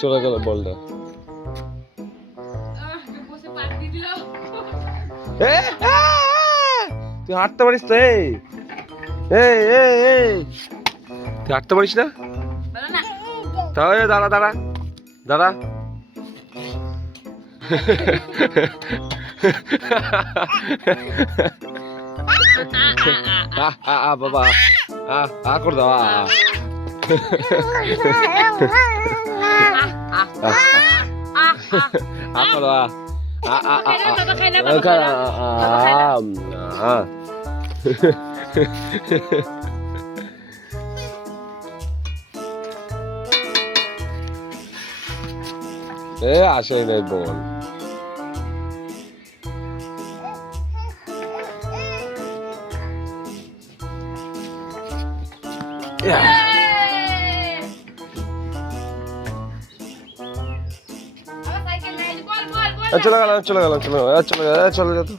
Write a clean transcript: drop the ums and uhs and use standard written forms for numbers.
চলে গেল বলটা। তুই হাঁটতে পারিস তো? তুই হাঁটতে পারিস না? তাহলে দাঁড়া দাঁড়া দাঁড়া। বাবা করে দাও। আসে নাই বল। চলে গেল চলে গেল চলে গেল চলে যেত।